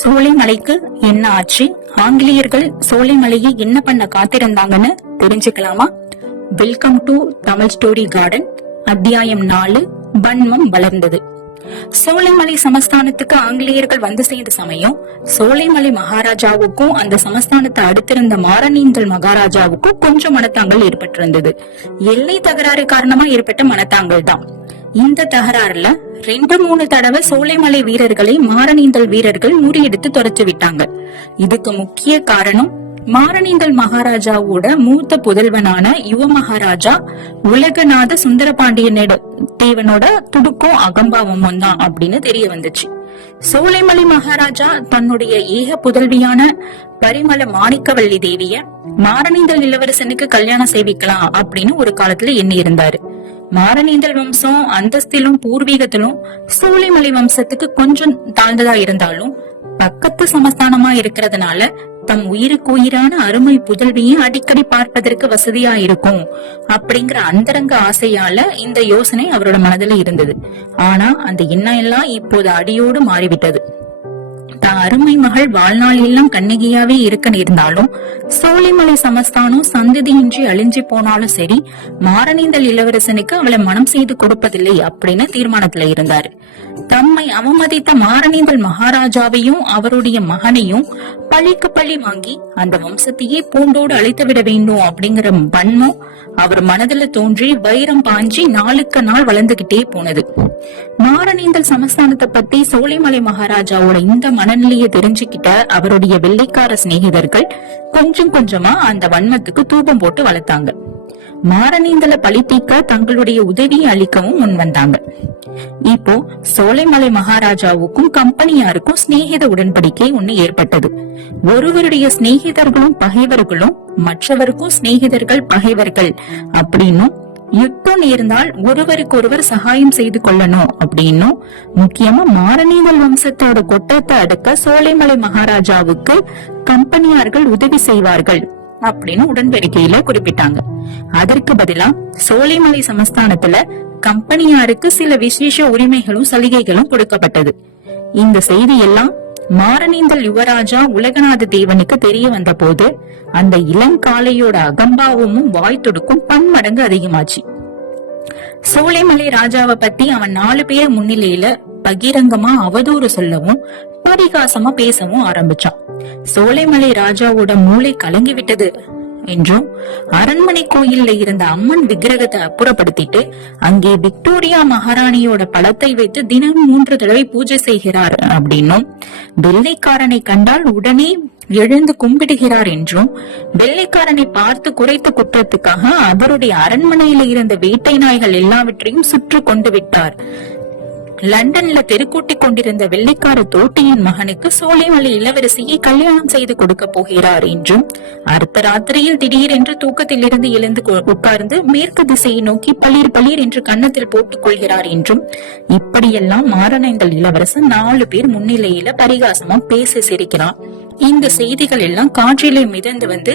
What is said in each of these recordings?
சோலைமலைக்கு என்ன ஆச்சு, ஆங்கிலேயர்கள் சோலைமலையை என்ன பண்ண காத்திருந்தாங்கன்னு தெரிஞ்சுக்கலாமா? Welcome to Tamil story garden. அத்தியாயம் 4, வன்மம் வளர்ந்தது. சோலைமலை சமஸ்தானத்துக்கு ஆங்கிலேயர்கள் வந்து சேர்ந்த சமயம் சோலைமலை மகாராஜாவுக்கும் அந்த சமஸ்தானத்தை அடுத்திருந்த மாரணீந்தல் மகாராஜாவுக்கும் கொஞ்சம் மனத்தாங்கல் ஏற்பட்டிருந்தது. எல்லை தகராறு காரணமா ஏற்பட்ட மனத்தாங்கல் தான். இந்த தகராறுல 2-3 தடவை சோலைமலை வீரர்களை மாரணீந்தல் வீரர்கள் முறியடித்து துரத்து விட்டாங்க. இதுக்கு முக்கிய காரணம் மாரணீந்தல் மகாராஜாவோட மூத்த புதல்வனான யுவ மகாராஜா உலகநாத சுந்தரபாண்டியன் தேவனோட துடுக்கும் அகம்பாவமும் தான் அப்படின்னு தெரிய வந்துச்சு. சோலைமலை மகாராஜா தன்னுடைய ஏக புதல்வியான பரிமள மாணிக்கவல்லி தேவிய மாரணீந்தல் இளவரசனுக்கு கல்யாணம் செய்விக்கலாம் அப்படின்னு ஒரு காலத்துல எண்ணி இருந்தாரு. மாரணீந்தல் வம்சம் அந்தஸ்திலும் பூர்வீகத்திலும் சோலைமலை வம்சத்துக்கு கொஞ்சம் தாழ்ந்ததா இருந்தாலும் பக்கத்து சமஸ்தானமா இருக்கிறதுனால தம் உயிருக்கு உயிரான அருமை புதல்வியை அடிக்கடி பார்ப்பதற்கு வசதியா இருக்கும் அப்படிங்கிற அந்தரங்க ஆசையால இந்த யோசனை அவரோட மனதில் இருந்தது. ஆனா அந்த எண்ணம் எல்லாம் இப்போது அடியோடு மாறிவிட்டது. தான் அருமை மகள் வாழ்நாள் எல்லாம் கண்ணகியாவே இருக்க நேர்ந்தாலும் சோலைமலை சமஸ்தானம் சந்ததியின்றி அழிஞ்சு போனாலும் சரி, மாரணீந்தல் இளவரசனுக்கு அவளை மனம் செய்து கொடுப்பதில்லை அப்படின்னு தீர்மானத்துல இருந்தாரு. தம்மை அவமதித்த மாரணீந்தல் மகாராஜாவையும் அவருடைய மகனையும் பழிக்கு பழி வாங்கி அந்த வம்சத்தையே பூண்டோடு அழைத்து விட வேண்டும் அப்படிங்கிற வன்மம் அவர் மனதுல தோன்றி வைரம் பாஞ்சி நாளுக்கு நாள் வளர்ந்துகிட்டே போனது. மாரணீந்தல் சமஸ்தானத்தை பத்தி சோலைமலை மகாராஜாவோட இந்த மனநிலையை தெரிஞ்சுக்கிட்ட அவருடைய வெள்ளைக்கார சிநேகிதர்கள் கொஞ்சம் கொஞ்சமா அந்த வன்மத்துக்கு தூபம் போட்டு வளர்த்தாங்க. மாரணீந்தல பழித்தீக்க தங்களுடைய உதவியை அளிக்கவும் முன் வந்தாங்க. இப்போ சோலைமலை மகாராஜாவுக்கும் கம்பெனியாருக்கும் சிநேகித உடன்படிக்கை ஒண்ணு ஏற்பட்டது. ஒருவருடைய சிநேகிதர்களும் பகைவர்களும் மற்றவருக்கும் சிநேகிதர்கள் பகைவர்கள் அப்படின்னும், யுத்தம் நேர்ந்தால் ஒருவருக்கொருவர் சகாயம் செய்து கொள்ளணும் அப்படின்னும், முக்கியமா மாரணீந்தல் வம்சத்தோட கொட்டத்தை அடுக்க சோலைமலை மகாராஜாவுக்கு கம்பெனியார்கள் உதவி செய்வார்கள் அப்படின்னு உடன்படிக்கையில குறிப்பிட்டாங்க. அதற்கு பதிலா சோலைமலை சமஸ்தானத்துல கம்பெனியாருக்கு சில விசேஷ உரிமைகளும் சலுகைகளும் கொடுக்கப்பட்டது. இந்த செய்தி எல்லாம் மாரணீந்தல் யுவராஜா உலகநாத தேவனுக்கு தெரிய வந்த போது அந்த இளங்காளையோட அகம்பாவமும் வாய் துடுக்கும் பன்மடங்கு அதிகமாச்சு. சோலைமலை ராஜாவை பத்தி அவன் 4 பேர் முன்னிலையில பகிரங்கமா அவதூறு சொல்லவும் பரிகாசமா பேசவும் ஆரம்பிச்சான். சோலைமலை ராஜாவோட மூளை கலங்கி விட்டது என்றும், அரண்மனை கோயில்ல இருந்த அம்மன் விக்கிரகத்தை அப்புறப்படுத்திட்டு அங்கே விக்டோரியா மகாராணியோட படத்தை வைத்து தினம் 3 தடவை பூஜை செய்கிறார் அப்படின்னும், வெள்ளைக்காரனை கண்டால் உடனே எழுந்து கும்பிடுகிறார் என்றும், வெள்ளைக்காரனை பார்த்து குறைத்த குற்றத்துக்காக அவருடைய அரண்மனையில இருந்த வேட்டை நாய்கள் எல்லாவற்றையும் சுற்று கொண்டு விட்டார். லண்டன்ல தெருக்கூட்டி கொண்டிருந்த வெள்ளைக்கார தோட்டியின் மகனுக்கு சோலைமலை இளவரசியை கல்யாணம் செய்து கொடுக்க போகிறார் என்றும், அடுத்த ராத்திரியில் திடீரென்று தூக்கத்திலிருந்து எழுந்து உட்கார்ந்து மேற்கு திசையை நோக்கி பளிர் பளிர் என்று கன்னத்தில் போட்டுக் கொள்கிறார் என்றும், இப்படியெல்லாம் மாரணீந்தல் இளவரசன் 4 பேர் முன்னிலையில பரிகாசமா பேசி சிரிக்கிறான். இந்த செய்திகள் எல்லாம் காற்றிலே மிதந்து வந்து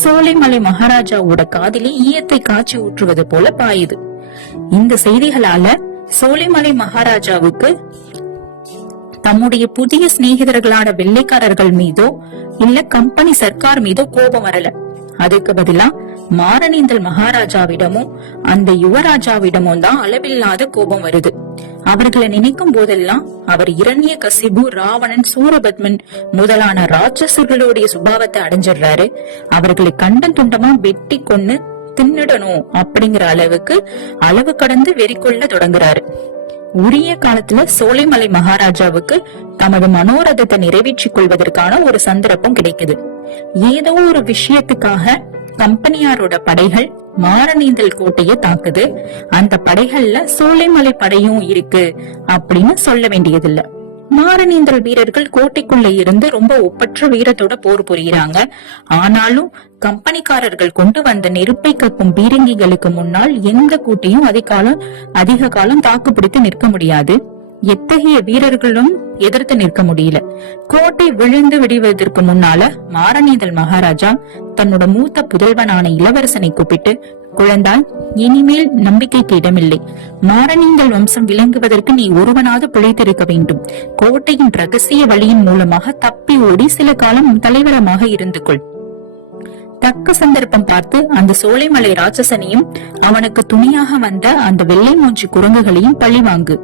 சோலைமலை மகாராஜாவோட காதிலே ஈயத்தை காய்ச்சி ஊற்றுவது போல பாயுது. இந்த செய்திகளால சோலைமலை மகாராஜாவுக்கு தம்முடைய புதிய சிநேகிதர்களான வெள்ளைக்காரர்கள் மீதோ இல்ல கம்பெனி சர்க்கார் மீதோ கோபம் வரல. அதுக்கு பதிலா மாரணீந்தல் மகாராஜாவிடமும் அந்த யுவராஜாவிடமும் தான் அளவில்லாத கோபம் வருது. அவர்களை நினைக்கும் போதெல்லாம் அவர் இரண்ய கசிபு, ராவணன், சூரபத்மன் முதலான ராட்சசர்களுடைய சுபாவத்தை அடைஞ்சிடுறாரு. அவர்களை கண்டம் துண்டமா வெட்டி கொன்னு தின்னிடணும் அப்படிங்கிற அளவு கடந்து வெறி கொள்ள தொடங்குறாரு. உரிய காலத்துல சோலைமலை மகாராஜாவுக்கு தமது மனோரதத்தை நிறைவேற்றிக் கொள்வதற்கான ஒரு சந்தர்ப்பம் கிடைக்குது. ஏதோ ஒரு விஷயத்துக்காக கம்பெனியாரோட படைகள் மாரணீந்தல் கோட்டையை தாக்குது. அந்த படைகள்ல சோலைமலை படையும் இருக்கு அப்படின்னு சொல்ல வேண்டியதில்லை. மாரணீந்தல் வீரர்கள் கோட்டைக்குள்ள இருந்து ரொம்ப ஒப்பற்ற வீரத்தோட போர் புரிகிறாங்க. ஆனாலும் கம்பெனிக்காரர்கள் கொண்டு வந்த நெருப்பை கக்கும் பீரங்கிகளுக்கு முன்னால் எந்த கூட்டையும் அதிக காலம் தாக்குப்பிடித்து நிற்க முடியாது. எத்தகைய வீரர்களும் எதிர்த்து நிற்க முடியல. கோட்டை விழுந்து விடுவதற்கு முன்னால மாரணீந்தல் மகாராஜா தன்னோட மூத்த புதல்வனான இளவரசனை கூப்பிட்டு குழந்தாய், இனிமேல் நம்பிக்கைக்கு இடமில்லை. மாரணீந்தல் வம்சம் விளங்குவதற்கு நீ ஒருவனாவது பிழைத்திருக்க வேண்டும். கோட்டையின் ரகசிய வழியின் மூலமாக தப்பி ஓடி சில காலம் தலைவரமாக இருந்து கொள். தக்க சந்தர்ப்பம் பார்த்து அந்த சோலைமலை ராட்சசனையும் அவனுக்கு துணியாக வந்த அந்த வெள்ளை மூஞ்சி குரங்குகளையும் பழிவாங்கு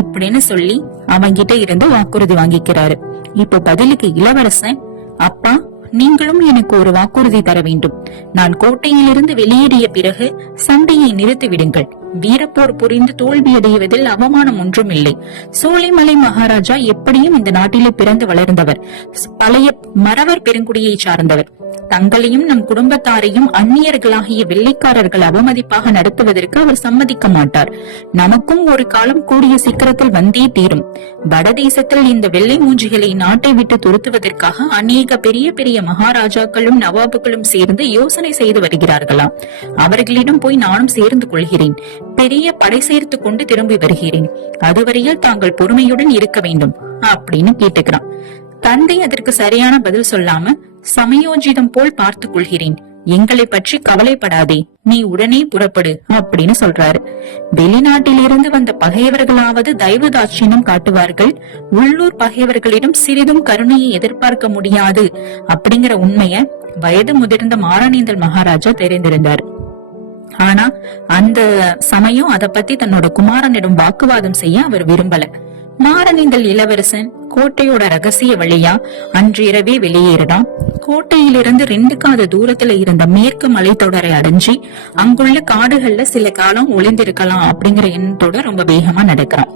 இப்படின்னு சொல்லி அவன்கிட்ட இருந்து வாக்குறுதி வாங்கிக்கிறாரு. இப்ப பதிலுக்கு இளவரசன், அப்பா, நீங்களும் எனக்கு ஒரு வாக்குறுதி தர வேண்டும். நான் கோட்டையிலிருந்து வெளியேறிய பிறகு சண்டையை நிறுத்தி விடுங்கள். வீரப்போர் புரிந்து தோல்வியடைவதில் அவமானம் ஒன்றும் இல்லை. சோலைமலை மகாராஜா எப்படியும் இந்த நாட்டிலே பிறந்து வளர்ந்தவர். பழைய மறவர் பெருங்குடியை சார்ந்தவர். தங்களையும் நம் குடும்பத்தாரையும் அந்நியர்களாகிய வெள்ளைக்காரர்கள் அவமதிப்பாக நடத்துவதற்கு அவர் சம்மதிக்க மாட்டார். நமக்கும் ஒரு காலம் கூடிய சீக்கிரத்தில் வந்தே தீரும். வடதேசத்தில் இந்த வெள்ளை மூஞ்சிகளை நாட்டை விட்டு துரத்துவதற்காக அநேக பெரிய பெரிய மகாராஜாக்களும் நவாபுகளும் சேர்ந்து யோசனை செய்து வருகிறார்களாம். அவர்களிடம் போய் நானும் சேர்ந்து கொள்கிறேன். பெரிய படை சேர்த்து கொண்டு திரும்பி வருகிறேன். அதுவரையில் தாங்கள் பொறுமையுடன் இருக்க வேண்டும் அப்படின்னு கேட்டுக்கிறான். தந்தை அதற்கு சரியான பதில் சொல்லாம, சமயோஜிதம் போல் பார்த்துக் கொள்கிறேன். எங்களை பற்றி கவலைப்படாதே, நீ உடனே புறப்படு அப்படின்னு சொல்றாரு. வெளிநாட்டிலிருந்து வந்த பகைவர்களாவது தயவு தாட்சியம் காட்டுவார்கள். உள்ளூர் பகைவர்களிடம் சிறிதும் கருணையை எதிர்பார்க்க முடியாது அப்படிங்கிற உண்மைய வயது முதிர்ந்த மாரணீந்தல் மகாராஜா தெரிந்திருந்தார். ஆனா அந்த சமயம் அத பத்தி தன்னோட குமாரனிடம் வாக்குவாதம் செய்ய அவர் விரும்பல. மாரணீந்தல் இளவரசன் கோட்டையோட ரகசிய வழியா அன்று இரவே வெளியேறினான். கோட்டையிலிருந்து 2 காத தூரத்துல இருந்த மேற்கு மலைத்தொடரை அடைஞ்சி அங்குள்ள காடுகள்ல சில காலம் ஒளிந்திருக்கலாம் அப்படிங்கிற எண்ணத்தோட ரொம்ப வேகமா நடக்கிறான்.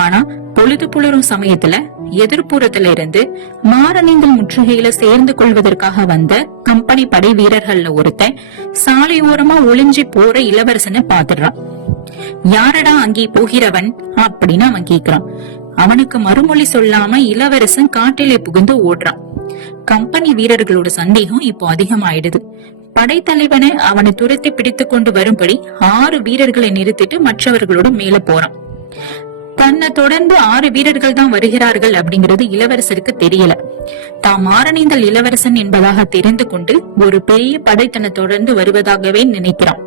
ஆனா பொழுது புலரும் சமயத்துல எதிர்ப்புறத்துல இருந்து மாரணீந்தல் முற்றுகையில சேர்ந்து கொள்வதற்காக வந்த கம்பெனி படை வீரர்கள்ல ஒருத்தன் சாலையோரமா ஒளிஞ்சி போற இளவரசனை பாத்துடுறான். யாரடா அங்கே போகிறவன் அப்படின்னு அவன் கேக்குறான். அவனுக்கு மறுமொழி சொல்லாம இளவரசன் காட்டிலே புகுந்து ஓடுறான். கம்பெனி வீரர்களோட சந்தேகம் இப்போ அதிகமாயிடுது. படைத்தலைவனை அவனை துரத்தி பிடித்து கொண்டு வரும்படி 6 வீரர்களை நிறுத்திட்டு மற்றவர்களோட மேல போறான். தன்னை தொடர்ந்து 6 வீரர்கள் தான் வருகிறார்கள் அப்படிங்கிறது இளவரசருக்கு தெரியல. தாம் மாரணீந்தல் இளவரசன் என்பதாக தெரிந்து கொண்டு ஒரு பெரிய படை தன்னை தொடர்ந்து வருவதாகவே நினைக்கிறான்.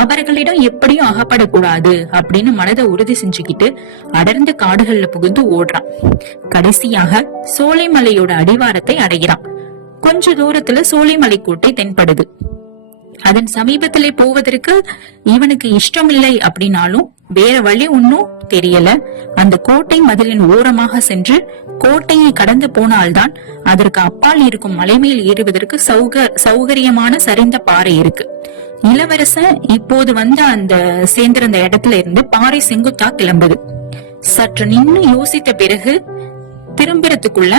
அவர்களிடம் எப்படியும் அகப்படக்கூடாது அப்படின்னு மனதை உறுதி செஞ்சுக்கிட்டு அடர்ந்த காடுகள்ல புகுந்து ஓடுறான். கடைசியாக சோலைமலையோட அடிவாரத்தை அடைகிறான். கொஞ்ச தூரத்துல சோலைமலை கோட்டை தென்படுது. அதன் சமீபத்திலே போவதற்கு இவனுக்கு இஷ்டம் இல்லை அப்படின்னாலும் வேற வழி ஒன்னும் தெரியல. அந்த கோட்டை மதிலின் ஓரமாக சென்று கோட்டையை கடந்து போனால்தான் அதற்கு அப்பால் இருக்கும் மலை மேல் ஏறுவதற்கு சௌகரியமான சரிந்த பாறை இருக்கு. இளவரசன் இப்போது வந்து அந்த சேர்ந்திருந்த இடத்துல இருந்து பாறை செங்குத்தா கிளம்புது. சற்று நின்னு யோசித்த பிறகு திரும்புறதுக்குள்ள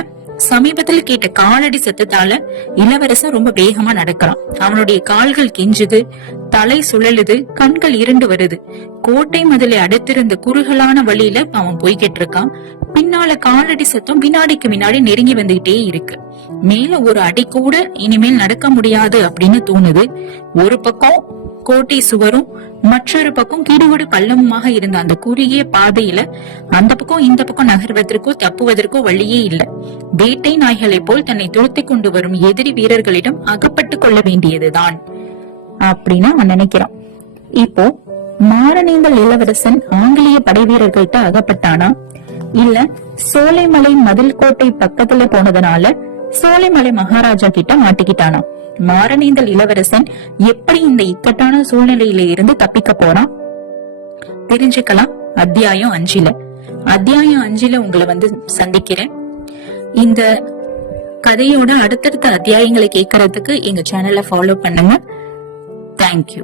சமீபத்தில் கேட்ட காலடி சத்தத்தால இளவரசன் ரொம்ப வேகமா நடக்கிறான். அவனுடைய கால்கள் கெஞ்சுது, தலை சுழலுது, கண்கள் இருண்டு வருது. கோட்டை மதிலை அடுத்திருந்த குறுகலான வழியில அவன் போய்கிட்டு இருக்கான். பின்னால காலடி சத்தம் வினாடிக்கு வினாடி நெருங்கி வந்துகிட்டே இருக்கு. மேல ஒரு அடி கூட இனிமேல் நடக்க முடியாது அப்படின்னு தோணுது. ஒரு பக்கம் கோட்டை சுவரும் மற்றொரு பக்கம் கிடுகுடு பள்ளமுமாக இருந்த அந்த குறுகிய பாதையில அந்த பக்கம் இந்த பக்கம் நகர்வதற்கோ தப்புவதற்கோ வழியே இல்ல. வேட்டை நாய்களை போல் தன்னை துரத்தி கொண்டு வரும் எதிரி வீரர்களிடம் அகப்பட்டு கொள்ள வேண்டியதுதான் அப்படின்னு அவன் நினைக்கிறான். இப்போ மாரணீந்தல் இளவரசன் ஆங்கிலேய படை வீரர்கள்ட்ட அகப்பட்டானா, இல்ல சோலைமலை மதில் கோட்டை பக்கத்துல போனதுனால சோலைமலை மகாராஜா கிட்ட மாட்டிக்கிட்டானா? மாரணீந்தல் இளவரசன் எப்படி இந்த இக்கட்டான சூழ்நிலையில இருந்து தப்பிக்க போறான் தெரிஞ்சுக்கலாம் அத்தியாயம் 5. அத்தியாயம் 5 உங்களை சந்திக்கிறேன். இந்த கதையோட அடுத்தடுத்த அத்தியாயங்களை கேட்கறதுக்கு எங்க சேனலை ஃபாலோ பண்ணுங்க. தேங்க்யூ.